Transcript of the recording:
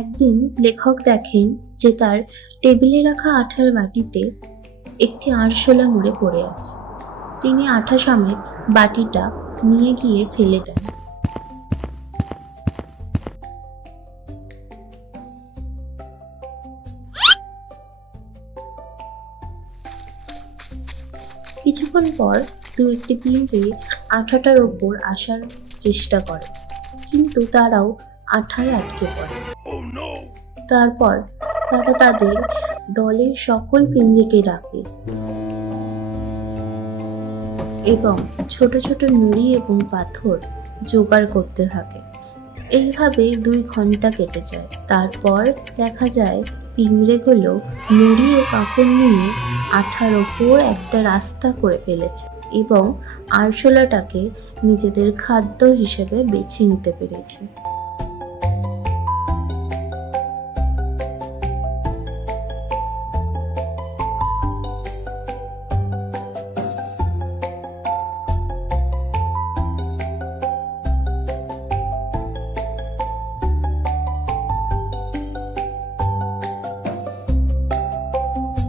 একদিন লেখক দেখেন যে তার টেবিলে রাখা আঠার বাটিতে একটি আরশোলা মরে পড়ে আছে। তিনি আঠা সমেত বাটিটা নিয়ে গিয়ে ফেলে দেন। কিছুক্ষণ পর একটি পিঁপড়ে আঠাটার ওপর আসার চেষ্টা করে, কিন্তু তারাও আঠায় আটকে পড়ে। তারপর তারা তাদের দলের সকল পিঁপড়েকে ডাকে এবং ছোট ছোট নুড়ি এবং পাথর জোগাড় করতে থাকে। এইভাবে 2 ঘন্টা কেটে যায়। তারপর দেখা যায় পিঁপড়েগুলো নুড়ি ও কাপড় নিয়ে আঠার ওপর একটা রাস্তা করে ফেলেছে এবং আরশোলাটাকে নিজেদের খাদ্য হিসেবে বেছে নিতে পেরেছে।